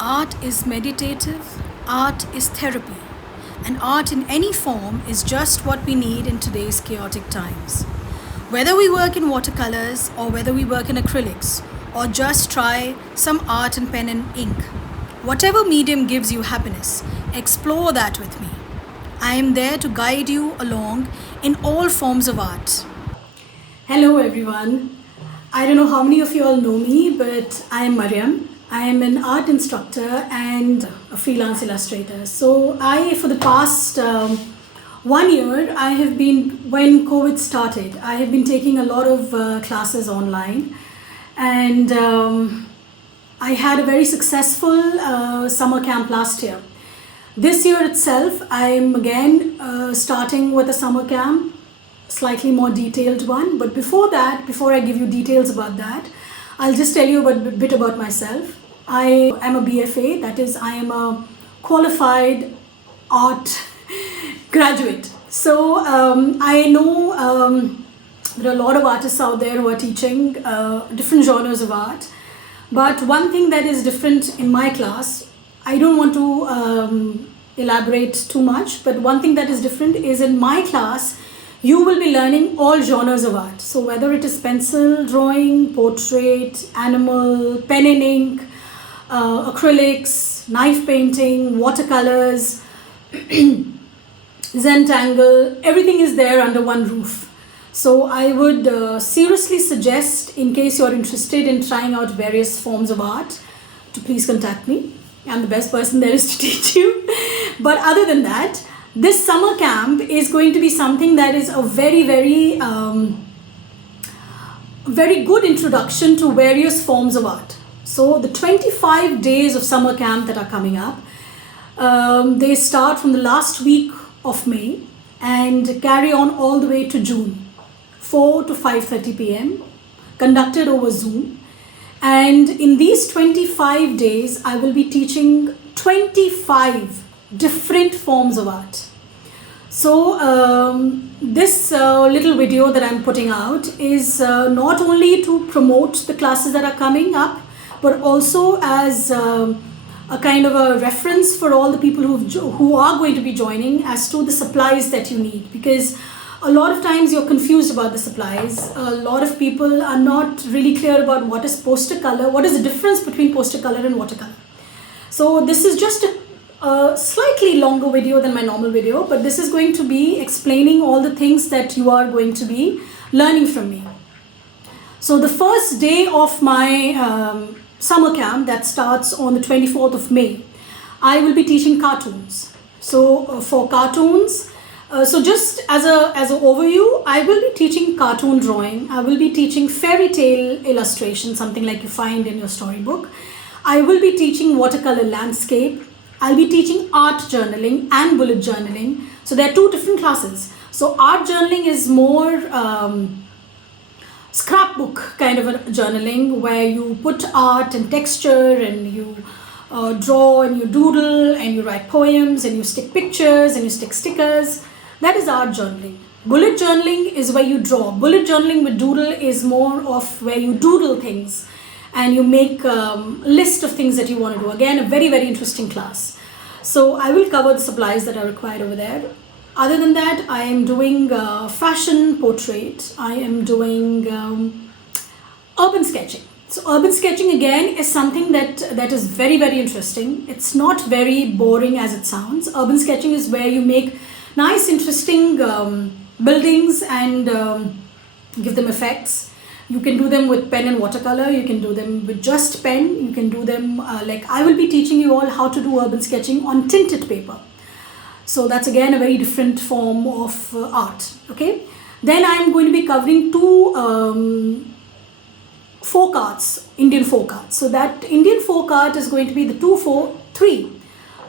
Art is meditative, art is therapy, and art in any form is just what we need in today's chaotic times. Whether we work in watercolors or whether we work in acrylics or just try some art in pen and ink, whatever medium gives you happiness, explore that with me. I am there to guide you along in all forms of art. Hello everyone. I don't know how many of you all know me, but I am Mariam. I am an art instructor and a freelance illustrator. So for the past 1 year, when COVID started, I have been taking a lot of classes online. And I had a very successful summer camp last year. This year itself, I am again starting with a summer camp, slightly more detailed one. But before I give you details about that, I'll just tell you a bit about myself. I am a BFA, that is, I am a qualified art graduate. So I know there are a lot of artists out there who are teaching different genres of art. But one thing that is different in my class, I don't want to elaborate too much, but one thing that is different is in my class, you will be learning all genres of art. So whether it is pencil drawing, portrait, animal, pen and ink, acrylics, knife painting, watercolors, Zentangle, everything is there under one roof. So I would seriously suggest, in case you're interested in trying out various forms of art, to please contact me. I'm the best person there is to teach you. But other than that, this summer camp is going to be something that is a very, very, very good introduction to various forms of art. So the 25 days of summer camp that are coming up, they start from the last week of May and carry on all the way to June, 4 to 5:30 p.m., conducted over Zoom. And in these 25 days, I will be teaching 25 different forms of art. So this little video that I'm putting out is not only to promote the classes that are coming up, but also as a kind of a reference for all the people who are going to be joining as to the supplies that you need. Because a lot of times you're confused about the supplies. A lot of people are not really clear about what is poster color, what is the difference between poster color and watercolor. So this is just a slightly longer video than my normal video, but this is going to be explaining all the things that you are going to be learning from me. So the first day of my summer camp that starts on the 24th of May, I will be teaching cartoons. So for cartoons, so just as an overview, I will be teaching cartoon drawing. I will be teaching fairy tale illustration, something like you find in your storybook. I will be teaching watercolor landscape. I'll be teaching art journaling and bullet journaling. So there are two different classes. So art journaling is more scrapbook kind of a journaling where you put art and texture and you draw and you doodle and you write poems and you stick pictures and you stick stickers. That is art journaling. Bullet journaling is where you draw. Bullet journaling with doodle is more of where you doodle things and you make a list of things that you want to do. Again, a very, very interesting class. So I will cover the supplies that are required over there. Other than that, I am doing fashion portrait. I am doing urban sketching. So urban sketching again is something that is very, very interesting. It's not very boring as it sounds. Urban sketching is where you make nice, interesting buildings and give them effects. You can do them with pen and watercolor. You can do them with just pen. You can do them like I will be teaching you all how to do urban sketching on tinted paper. So that's again a very different form of art. Okay. Then I am going to be covering two folk arts, Indian folk art. So that Indian folk art is going to be the three.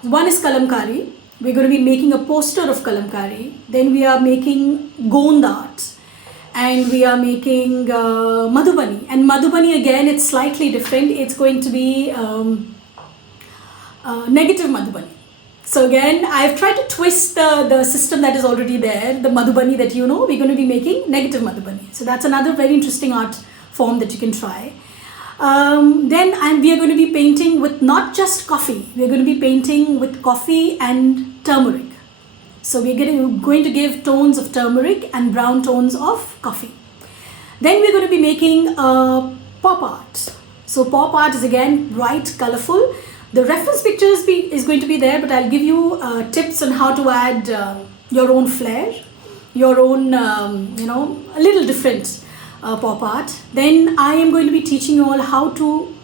One is Kalamkari. We're going to be making a poster of Kalamkari. Then we are making Gond art. And we are making Madhubani. And Madhubani again, it's slightly different. It's going to be negative Madhubani. So again, I've tried to twist the system that is already there, the Madhubani that you know, we're going to be making negative Madhubani. So that's another very interesting art form that you can try. We are going to be painting with not just coffee. We are going to be painting with coffee and turmeric. So we're going to give tones of turmeric and brown tones of coffee. Then we're going to be making pop art. So pop art is again bright, colorful. The reference pictures is going to be there, but I'll give you tips on how to add your own flair, your own, a little different pop art. Then I am going to be teaching you all how to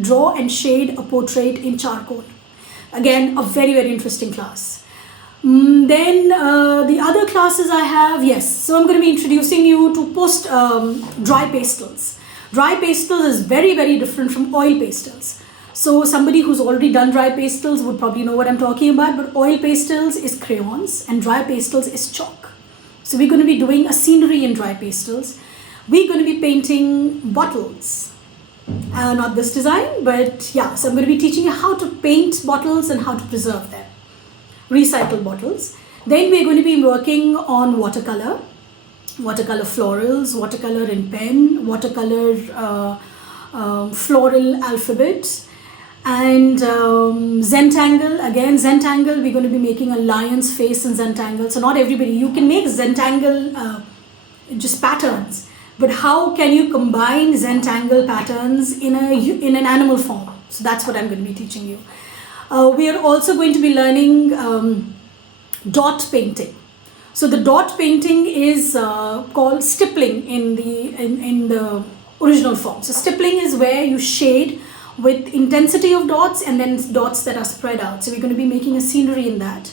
draw and shade a portrait in charcoal. Again, a very, very interesting class. Then the other classes I have, yes. So I'm going to be introducing you to dry pastels. Dry pastels is very, very different from oil pastels. So somebody who's already done dry pastels would probably know what I'm talking about, but oil pastels is crayons and dry pastels is chalk. So we're going to be doing a scenery in dry pastels. We're going to be painting bottles. Not this design, but yeah, so I'm going to be teaching you how to paint bottles and how to preserve them. Recycled bottles. Then we're going to be working on watercolor florals, watercolor in pen, watercolor floral alphabet, and Zentangle. Again, Zentangle, we're going to be making a lion's face in Zentangle. So not everybody, you can make Zentangle just patterns, but how can you combine Zentangle patterns in an animal form? So that's what I'm going to be teaching you. We are also going to be learning dot painting. So the dot painting is called stippling in the original form. So stippling is where you shade with intensity of dots and then dots that are spread out. So we're going to be making a scenery in that.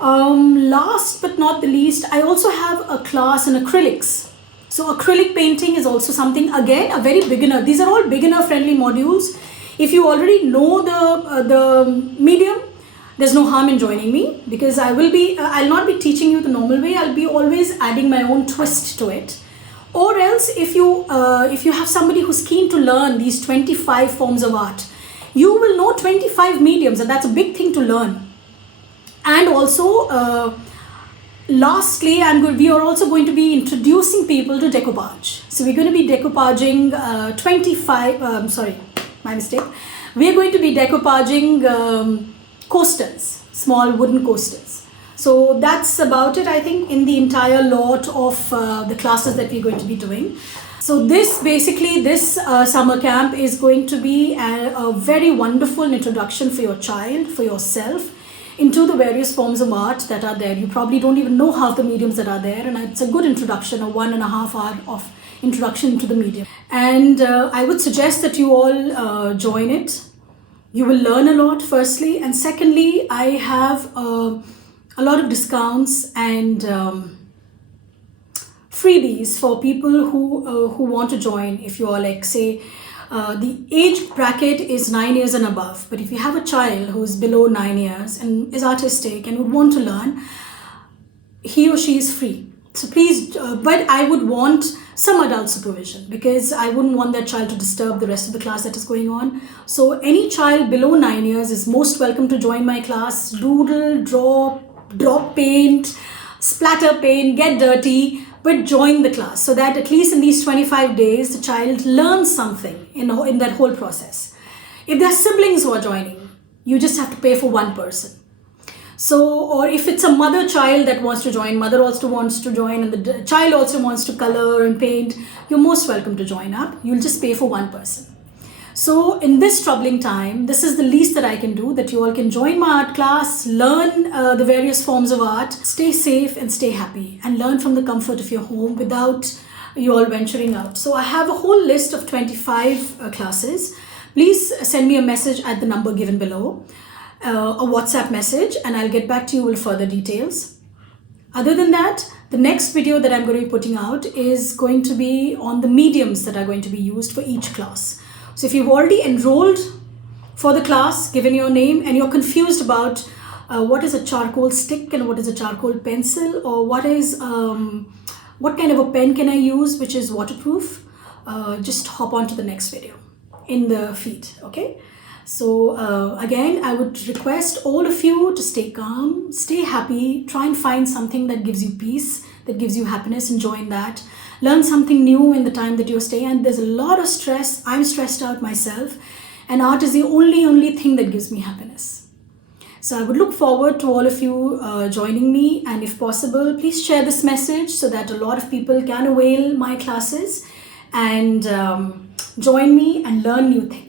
Last but not the least, I also have a class in acrylics. So acrylic painting is also something, again, a very beginner. These are all beginner friendly modules. If you already know the medium, there's no harm in joining me, because I'll not be teaching you the normal way. I'll be always adding my own twist to it. Or else, if you have somebody who's keen to learn these 25 forms of art, you will know 25 mediums, and that's a big thing to learn. And also, lastly, we are also going to be introducing people to decoupage. So we're going to be decoupaging my mistake. We are going to be decoupaging coasters, small wooden coasters. So that's about it, I think, in the entire lot of the classes that we're going to be doing. So this summer camp is going to be a very wonderful introduction for your child, for yourself, into the various forms of art that are there. You probably don't even know half the mediums that are there, and it's a good introduction, a 1.5 hour of introduction into the medium. And I would suggest that you all join it. You will learn a lot, firstly, and secondly, I have a lot of discounts and freebies for people who want to join. If you are, like, say, the age bracket is 9 years and above, but if you have a child who is below 9 years and is artistic and would want to learn, he or she is free. So please, but I would want some adult supervision, because I wouldn't want that child to disturb the rest of the class that is going on. So any child below 9 years is most welcome to join my class. Doodle, draw, drop paint, splatter paint, get dirty, but join the class, so that at least in these 25 days, the child learns something in that whole process. If there are siblings who are joining, you just have to pay for one person. So, or if it's a mother-child that wants to join, mother also wants to join, and the child also wants to color and paint, you're most welcome to join up. You'll just pay for one person. So in this troubling time, this is the least that I can do, that you all can join my art class, learn the various forms of art, stay safe and stay happy, and learn from the comfort of your home without you all venturing out. So I have a whole list of 25 classes. Please send me a message at the number given below. A WhatsApp message, and I'll get back to you with further details. Other than that, the next video that I'm going to be putting out is going to be on the mediums that are going to be used for each class. So if you've already enrolled for the class, given your name, and you're confused about what is a charcoal stick and what is a charcoal pencil, or what kind of a pen can I use which is waterproof, just hop on to the next video in the feed, okay? So, again, I would request all of you to stay calm, stay happy, try and find something that gives you peace, that gives you happiness, enjoy in that. Learn something new in the time that you're staying. And there's a lot of stress. I'm stressed out myself, and art is the only thing that gives me happiness. So I would look forward to all of you joining me, and if possible, please share this message so that a lot of people can avail my classes and join me and learn new things.